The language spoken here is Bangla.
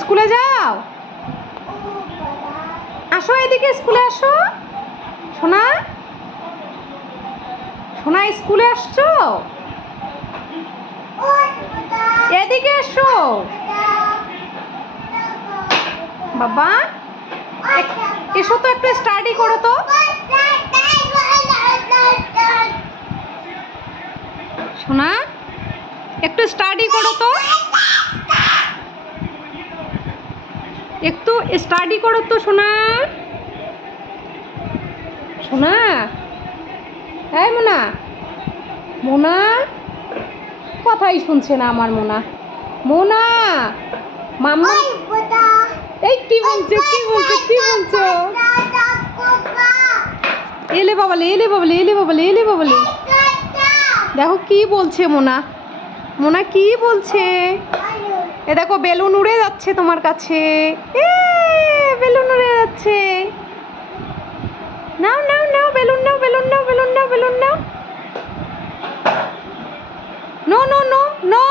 স্কুলে যাও? আসো এদিকে, স্কুলে আসো। সোনা, সোনা স্কুলে আসছো? এদিকে এসো বাবা, এসো তো, একটু স্টাডি করো তো। সোনা, একটু স্টাডি করো তো, একটু স্টাডি করো তো সোনা। সোনা, এই মোনা, মোনা কথাই শুনছে না আমার মোনা। মোনা, মাম্মা, এই কি বলছো, কি বলছো, কি বলছো? এলে বাবালে, এলে বাবালে, এলে বাবালে, এলে বাবালে, দেখো কি বলছে মোনা। মোনা কি বলছে? এ দেখো বেলুন উড়ে যাচ্ছে তোমার কাছে। এ বেলুন উড়ে যাচ্ছে। নাও নাও নাও, বেলুন নাও, বেলুন নাও, বেলুন নাও, বেলুন নাও। No no no no.